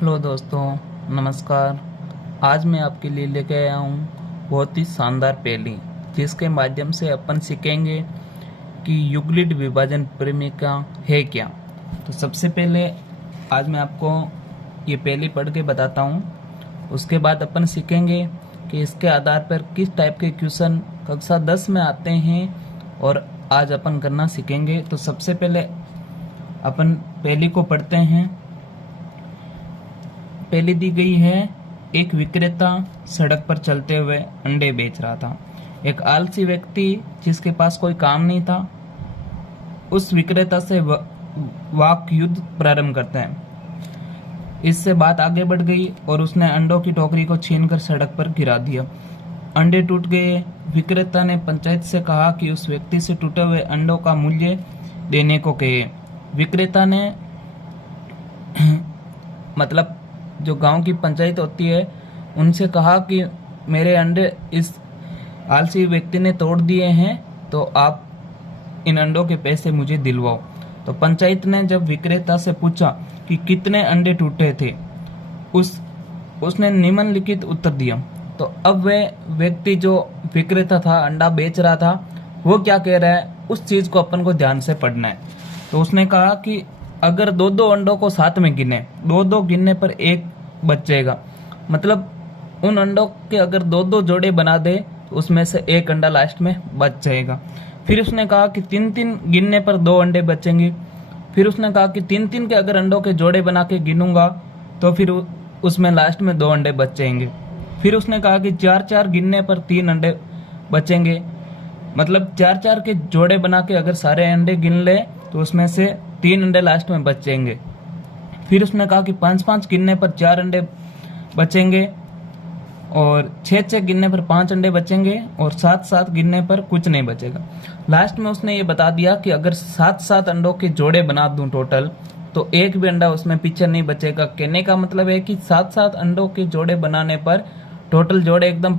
Hello दोस्तों, नमस्कार। आज मैं आपके लिए लेके आया हूँ बहुत ही शानदार पहेली, जिसके माध्यम से अपन सीखेंगे कि यूक्लिड विभाजन परिमेय है क्या। तो सबसे पहले आज मैं आपको ये पहेली पढ़ के बताता हूँ। उसके बाद अपन सीखेंगे कि इसके आधार पर किस टाइप के क्वेश्चन कक्षा 10 में आते हैं और आज अपन करना सीखेंगे। तो सबसे पहले अपन पहेली को पढ़ते हैं। पहली दी गई है, एक विक्रेता सड़क पर चलते हुए अंडे बेच रहा था। एक आलसी व्यक्ति जिसके पास कोई काम नहीं था उस विक्रेता से वाक युद्ध प्रारंभ करते हैं। इससे बात आगे बढ़ गई और उसने अंडों की टोकरी को छीनकर सड़क पर गिरा दिया। अंडे टूट गए। विक्रेता ने पंचायत से कहा कि उस व्यक्ति से टूटे हुए अंडों का मूल्य देने को कहे। विक्रेता ने मतलब जो गांव की पंचायत होती है उनसे कहा कि मेरे अंडे इस आलसी व्यक्ति ने तोड़ दिए हैं, तो आप इन अंडों के पैसे मुझे दिलवाओ। तो पंचायत ने जब विक्रेता से पूछा कि कितने अंडे टूटे थे, उसने निम्नलिखित उत्तर दिया। तो अब वह व्यक्ति जो विक्रेता था, अंडा बेच रहा था, वो क्या कह रहा है उस चीज को अपन को ध्यान से पढ़ना है। तो उसने कहा कि अगर दो दो अंडों को साथ में गिने, दो दो गिनने पर एक बचेगा, मतलब उन अंडों के अगर दो दो जोड़े बना दे तो उसमें से एक अंडा लास्ट में बच जाएगा। फिर उसने कहा कि तीन तीन गिनने पर दो अंडे बचेंगे। फिर उसने कहा कि तीन तीन के अगर अंडों के जोड़े बना के गिनूंगा तो फिर उसमें लास्ट में दो अंडे बच जाएंगे। फिर उसने कहा कि चार चार गिनने पर तीन अंडे बचेंगे, मतलब चार चार के जोड़े बना के अगर सारे अंडे गिन ले तो उसमें से तीन अंडे लास्ट में बच जाएंगे। फिर उसने कहा कि पांच पांच गिनने पर चार अंडे बचेंगे और छह छह गिनने पर पांच अंडे बचेंगे और सात सात गिनने पर कुछ नहीं बचेगा। लास्ट में उसने ये बता दिया कि अगर सात सात अंडों के जोड़े बना दूं टोटल तो एक भी अंडा उसमें पीछे नहीं बचेगा। कहने का मतलब है कि सात सात अंडों के जोड़े बनाने पर टोटल जोड़े एकदम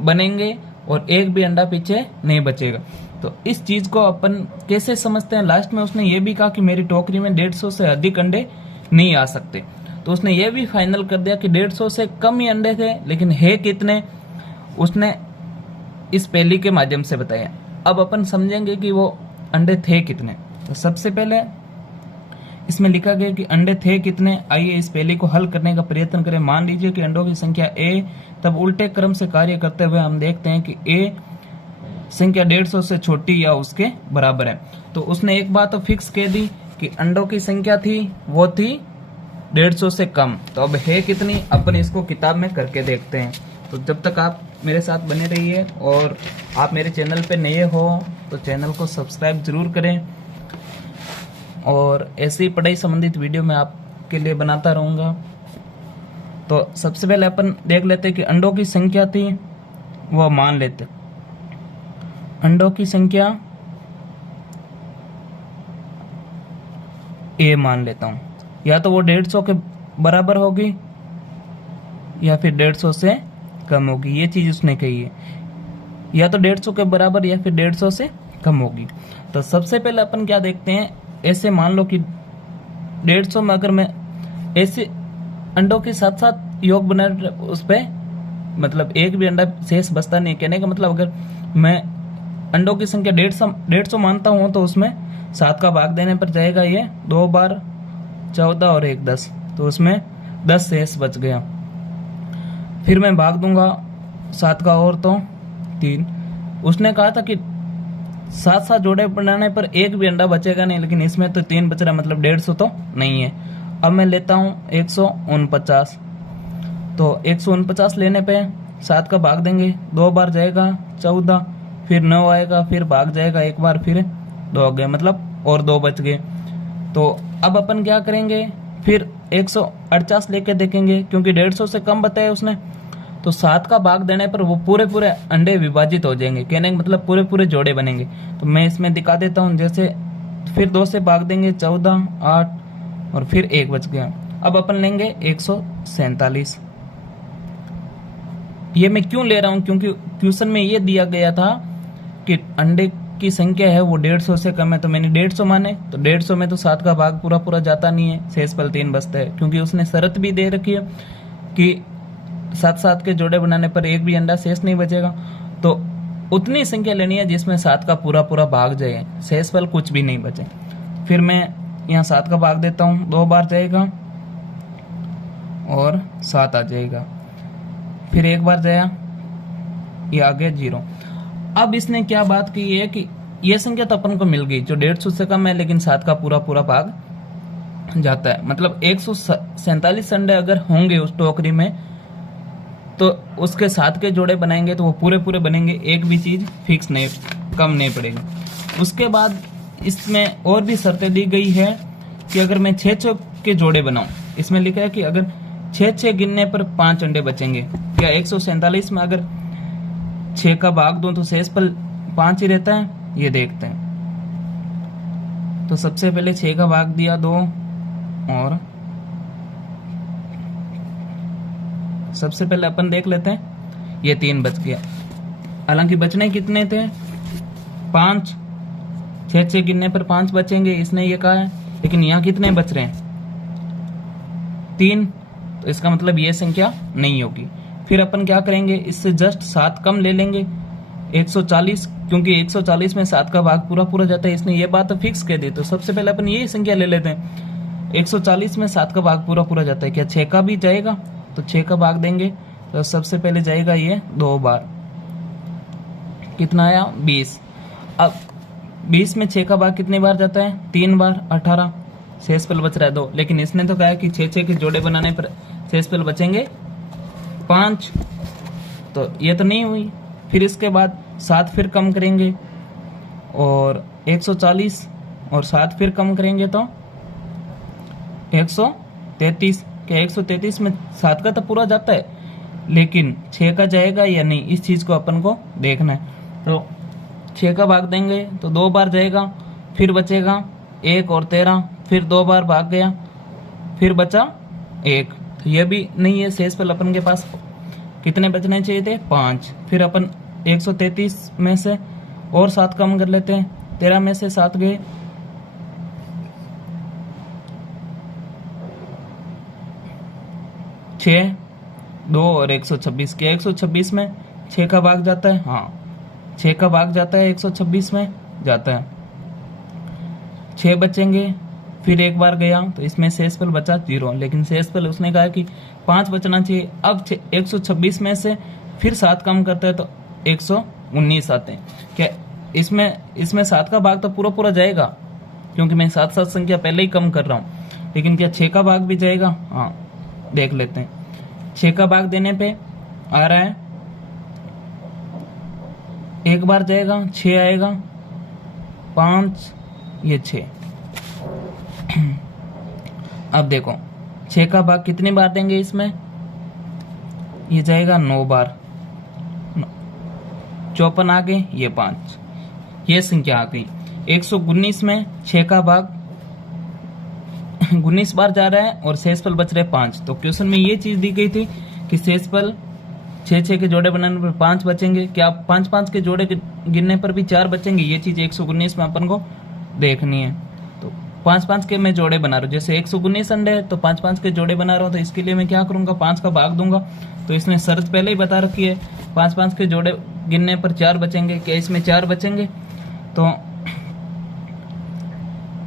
बनेंगे और एक भी अंडा पीछे नहीं बचेगा। तो इस चीज को अपन कैसे समझते हैं, लास्ट में उसने ये भी कहा कि मेरी टोकरी में 150 से अधिक अंडे नहीं आ सकते। तो उसने ये भी फाइनल कर दिया कि 150 से कम ही अंडे थे, लेकिन है कितने उसने इस पहेली के माध्यम से बताया। अब अपन समझेंगे कि वो अंडे थे कितने। तो सबसे पहले इसमें लिखा गया कि अंडे थे कितने। आइए इस पहेली को हल करने का प्रयत्न करें। मान लीजिए कि अंडों की संख्या ए, तब उल्टे क्रम से कार्य करते हुए हम देखते हैं कि ए संख्या 150 से छोटी या उसके बराबर है। तो उसने एक बात तो फिक्स कह दी कि अंडों की संख्या थी वो थी 150 से कम। तो अब है कितनी, अपन इसको किताब में करके देखते हैं। तो जब तक आप मेरे साथ बने रहिए और आप मेरे चैनल पे नए हो तो चैनल को सब्सक्राइब जरूर करें और ऐसी पढ़ाई संबंधित वीडियो मैं आपके लिए बनाता रहूँगा। तो सबसे पहले अपन देख लेते हैं कि अंडों की संख्या थी, वो मान लेते अंडों की संख्या ए मान लेता हूं। या तो वो 150 के बराबर होगी या फिर 150 से कम होगी, ये चीज उसने कही है। या तो 150 के बराबर या फिर 150 से कम होगी। तो सबसे पहले अपन क्या देखते हैं, ऐसे मान लो कि 150 में अगर मैं ऐसे अंडों के साथ साथ योग बना उस पे, मतलब एक भी अंडा शेष बचता नहीं। कहने का मतलब अगर मैं अंडों की संख्या 150 मानता हूं तो उसमें 7 का भाग देने पर जाएगा ये 2 बार 14 और 1 10, तो उसमें 10 शेष बच गया। फिर मैं भाग दूंगा 7 का और तो 3। उसने कहा था कि 7 जोड़े बनाने पर एक भी अंडा बचेगा नहीं, लेकिन इसमें तो 3 बच रहा है, मतलब 150 तो नहीं है। अब मैं लेता हूँ 149। तो 149 लेने पे 7 का भाग देंगे, 2 बार जाएगा 14, फिर 9 आएगा, फिर भाग जाएगा एक बार, फिर 2 हो गए, मतलब और 2 बच गए। तो अब अपन क्या करेंगे, फिर 148 लेके देखेंगे क्योंकि 150 से कम बताया उसने। तो 7 का भाग देने पर वो पूरे पूरे अंडे विभाजित हो जाएंगे, कहने का मतलब पूरे पूरे जोड़े बनेंगे। तो मैं इसमें दिखा देता हूँ, जैसे फिर 2 से भाग देंगे 14 8 और फिर 1 बच गया। अब अपन लेंगे 147। ये मैं क्यों ले रहा हूँ, क्योंकि क्वेश्चन में ये दिया गया था कि अंडे की संख्या है वो 150 से कम है तो मैंने 150 माने, तो 150 में तो 7 का भाग पूरा पूरा जाता नहीं है, शेषफल 3 बचता है, क्योंकि उसने शर्त भी दे रखी है कि 7-7 के जोड़े बनाने पर एक भी अंडा शेष नहीं बचेगा। तो उतनी संख्या लेनी है जिसमें 7 का पूरा पूरा भाग जाए, शेषफल कुछ भी नहीं बचे। फिर मैं यहाँ 7 का भाग देता हूँ, 2 बार जाएगा और 7 आ जाएगा, फिर एक बार जाया, ये आ गया 0। अब इसने क्या बात की है कि ये संख्या तो अपन को मिल गई जो 150 से कम है, लेकिन 7 का पूरा पूरा भाग जाता है। मतलब 147 अंडे अगर होंगे उस टोकरी में तो उसके 7 के जोड़े बनाएंगे तो वो पूरे पूरे बनेंगे, एक भी चीज फिक्स नहीं, कम नहीं पड़ेगी। उसके बाद इसमें और भी शर्तें दी गई है कि अगर मैं 6 के जोड़े बनाऊं, इसमें लिखा है कि अगर 6 गिनने पर 5 अंडे बचेंगे। क्या 147 में अगर 6 का भाग दूं तो शेषफल 5 ही रहता है, ये देखते हैं। तो सबसे पहले 6 का भाग दिया 2 और सबसे पहले अपन देख लेते हैं, ये 3 बच गया। हालांकि बचने कितने थे, 5, 6 गिनने पर 5 बचेंगे, इसने ये कहा है, लेकिन यहाँ कितने बच रहे हैं, 3, तो इसका मतलब ये संख्या नहीं होगी। फिर अपन क्या करेंगे, इससे जस्ट 7 कम ले लेंगे, 140, क्योंकि 140 में 7 का भाग पूरा पूरा जाता है, इसने ये बात तो फिक्स कह दी। तो सबसे पहले अपन यही संख्या ले लेते हैं, 140 में 7 का भाग पूरा पूरा जाता है, क्या 6 का भी जाएगा, तो 6 का भाग देंगे तो सबसे पहले जाएगा ये 2 बार, कितना आया 20। अब 20 में 6 का भाग कितनी बार जाता है, 3 बार, 18, शेषफल बच रहा है 2। लेकिन इसने तो कहा है कि 6 के जोड़े बनाने पर शेषफल बचेंगे 5, तो ये तो नहीं हुई। फिर इसके बाद 7 फिर कम करेंगे और 140 और 7 फिर कम करेंगे तो 133। क्या 133 में 7 का तो पूरा जाता है, लेकिन 6 का जाएगा या नहीं, इस चीज को अपन को देखना है। तो 6 का भाग देंगे तो 2 बार जाएगा, फिर बचेगा 1 और 13, फिर 2 बार भाग गया, फिर बचा 1, तो ये भी नहीं है शेषफल। अपन के पास कितने बचने चाहिए थे, 5। फिर अपन 133 में से और 7 कम कर लेते हैं, 13 में से 7 गए, 6, 2 और 126। क्या 126 में 6 का भाग जाता है, हाँ 6 का भाग जाता है, 126 में जाता है, 6 बचेंगे, फिर एक बार गया तो इसमें शेषफल बचा 0, लेकिन शेषफल उसने कहा कि 5 बचना चाहिए। अब 126 में से फिर 7 कम करता है तो 119 आते हैं। क्या इसमें 7 का भाग तो पूरा पूरा जाएगा, क्योंकि मैं 7 संख्या पहले ही कम कर रहा हूँ, लेकिन क्या 6 का भाग भी जाएगा, हाँ देख लेते हैं। 6 का भाग देने पे आ रहा है, एक बार जाएगा 6 आएगा, 5, ये 6। अब देखो 6 का भाग कितनी बार देंगे, इसमें ये जाएगा 9 बार, 54 आ गए, ये 5, ये संख्या आ गई। 119 में 6 का भाग 19 बार जा रहा है और शेषफल बच रहे 5। तो क्वेश्चन में ये चीज दी गई थी कि शेषफल 6 के जोड़े बनाने पर 5 बचेंगे, क्या 5 के जोड़े गिनने पर भी 4 बचेंगे, ये चीज 119 में अपन को देखनी है। तो 5 के मैं जोड़े बना रहा हूँ, जैसे 119 अंडे है तो 5 के जोड़े बना रहा हूँ, तो इसके लिए मैं क्या करूंगा, 5 का भाग दूंगा। तो इसने शर्त पहले ही बता रखी है, 5 के जोड़े गिनने पर 4 बचेंगे, क्या इसमें 4 बचेंगे, तो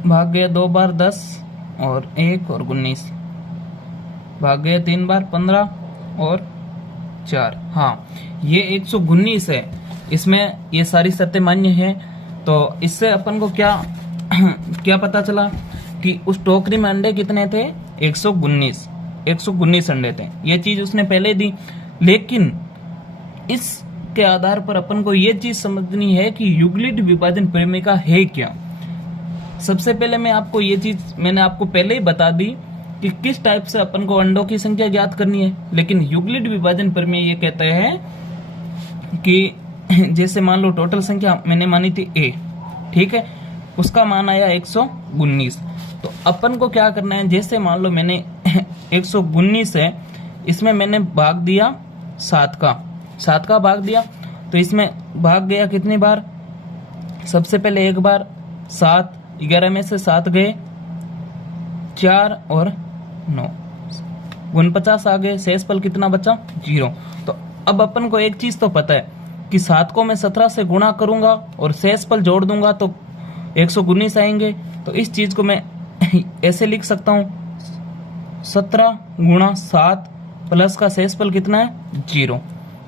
भाग गया 2 बार 10 और 1 और 19, भाग गया 3 बार 15 और 4, हाँ ये 119 है, इसमें ये सारी शर्तें मान्य हैं। तो इससे अपन को क्या क्या पता चला कि उस टोकरी में अंडे कितने थे, 119 अंडे थे, ये चीज उसने पहले दी। लेकिन इसके आधार पर अपन को ये चीज समझनी है कि यूक्लिड विभाजन प्रमेय है क्या। सबसे पहले मैं आपको ये चीज मैंने आपको पहले ही बता दी कि किस टाइप से अपन को अंडों की संख्या ज्ञात करनी है, लेकिन यूक्लिड विभाजन प्रमेय ये कहता है कि जैसे मान लो टोटल संख्या मैंने मानी थी a, ठीक है, उसका मान आया 119, तो अपन को क्या करना है, जैसे मान लो मैंने 119 है, इसमें मैंने भाग दिया 7 का भाग दिया, तो इसमें भाग गया कितनी बार, सबसे पहले एक बार 7, 11 में से 7 गए, 4 और 9, 49 आ गए, शेषफल कितना बचा 0। तो अब अपन को एक चीज तो पता है कि 7 को मैं 17 से गुणा करूंगा और शेषफल जोड़ दूंगा तो 119 आएंगे। तो इस चीज को मैं ऐसे लिख सकता हूं, 17 गुणा 7 प्लस का शेषफल कितना है 0।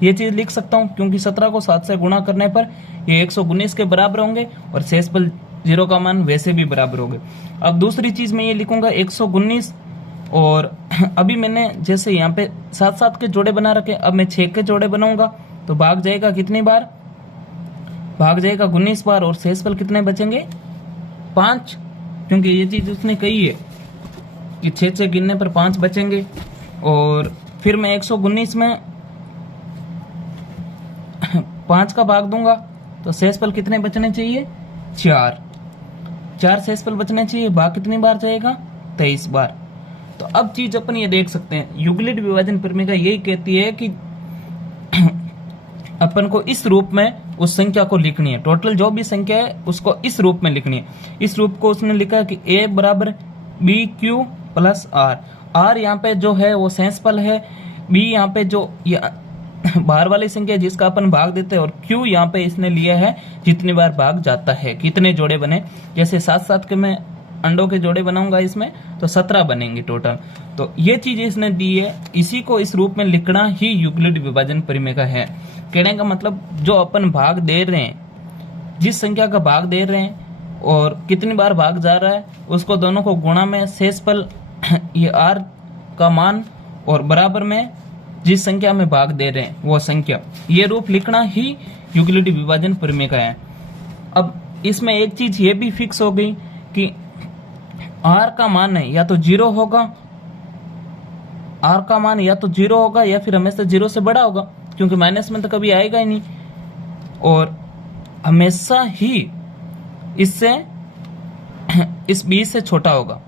ये चीज लिख सकता हूं क्योंकि 17 को 7 से गुणा करने पर ये 119 के बराबर होंगे और शेषफल 0 का मान वैसे भी बराबर होंगे। अब दूसरी चीज मैं ये लिखूंगा 119, और अभी मैंने जैसे यहाँ पे 7 के जोड़े बना रखे, अब मैं 6 के जोड़े बनाऊंगा तो भाग जाएगा कितनी बार, भाग जाएगा 19 बार, और शेषफल कितने बचेंगे 5, क्योंकि ये चीज उसने कही है कि 6 गिनने पर 5 बचेंगे। और फिर मैं 119 में 5 का भाग दूंगा तो शेषफल कितने बचने चाहिए 4 शेषफल बचने चाहिए, भाग कितनी बार जाएगा 23 बार। तो अब चीज अपन ये देख सकते हैं, यूक्लिड विभाजन प्रमेय यही कहती है कि अपन को इस रूप में उस संख्या को लिखनी है, टोटल जो भी संख्या है उसको इस रूप में लिखनी है। इस रूप को उसने लिखा कि a बराबर B Q plus R, R यहाँ पे जो है वो शेषफल है, बी यहाँ पे जो बाहर वाली संख्या जिसका अपन भाग देते हैं, और क्यू यहाँ पे इसने लिया है जितनी बार भाग जाता है, कितने जोड़े बने। जैसे 7 के मैं अंडों के जोड़े बनाऊंगा इसमें तो 17 बनेंगे टोटल। तो ये चीज इसने दी है, इसी को इस रूप में लिखना ही यूक्लिड विभाजन प्रमेय का है। कहने का मतलब जो अपन भाग दे रहे हैं, जिस संख्या का भाग दे रहे हैं और कितनी बार भाग जा रहा है, उसको दोनों को गुणा में शेषफल ये आर का मान और बराबर में जिस संख्या में भाग दे रहे हैं वो संख्या, ये रूप लिखना ही यूक्लिड विभाजन प्रमेय का है। अब इसमें एक चीज ये भी फिक्स हो गई कि आर का मान है या तो 0 होगा, आर का मान या तो 0 होगा या फिर हमेशा 0 से बड़ा होगा, क्योंकि माइनस में तो कभी आएगा ही नहीं, और हमेशा ही इससे इस b से छोटा होगा,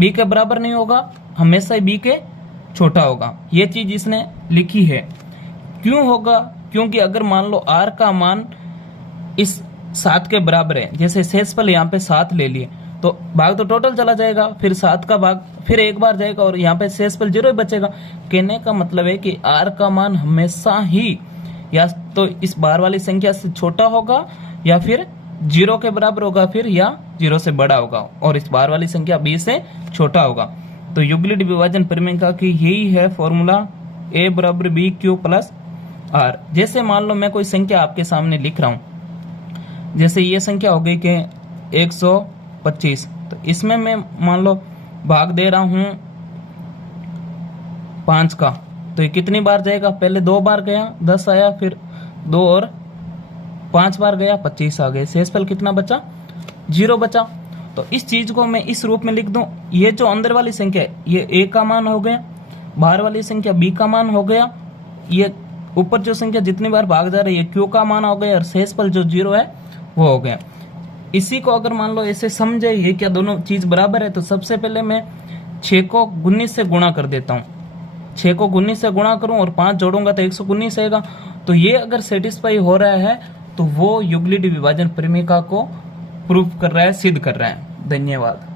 b के बराबर नहीं होगा, हमेशा ही b के छोटा होगा। ये चीज इसने लिखी है। क्यों होगा, क्योंकि अगर मान लो r का मान इस 7 के बराबर है, जैसे शेषफल यहाँ पे 7 ले लिए तो भाग तो टोटल चला जाएगा, फिर 7 का भाग फिर एक बार जाएगा और यहाँ पे शेषफल 0 ही बचेगा। कहने का मतलब है कि r का मान हमेशा ही या तो इस बाहर वाली संख्या से छोटा होगा या फिर 0 के बराबर होगा, फिर या 0 से बड़ा होगा, और इस बाहर वाली संख्या b से छोटा होगा। तो यूक्लिड विभाजन प्रमेय का कि यही है फॉर्मूला, a बराबर बी क्यू प्लस आर। जैसे मान लो मैं कोई संख्या आपके सामने लिख रहा हूं, जैसे ये संख्या हो गई कि 125, तो इसमें मैं मान लो भाग दे रहा हूं 5 का, तो ये कितनी बार जाएगा, पहले 2 बार गया 10 आया, फिर 2 और 5 बार गया 25 आ गए, शेषफल कितना बचा 0 बचा। तो इस चीज को मैं इस रूप में लिख दूं, ये जो अंदर वाली संख्या है ये a का मान हो गया, बाहर वाली संख्या b का मान हो गया, ये ऊपर जो संख्या जितनी बार भाग जा रही है q का मान हो गया, और शेषफल जो 0 है वो हो गया। इसी को अगर मान लो ऐसे समझे ये क्या दोनों चीज बराबर है, तो सबसे पहले मैं 6 को 19 से गुणा कर देता हूँ, 6 को 19 से गुणा करूं और 5 जोड़ूंगा तो 119 आएगा। तो ये अगर सेटिस्फाई हो रहा है तो वो यूक्लिड विभाजन प्रमेय को प्रूव कर रहा है, सिद्ध कर रहा है। धन्यवाद।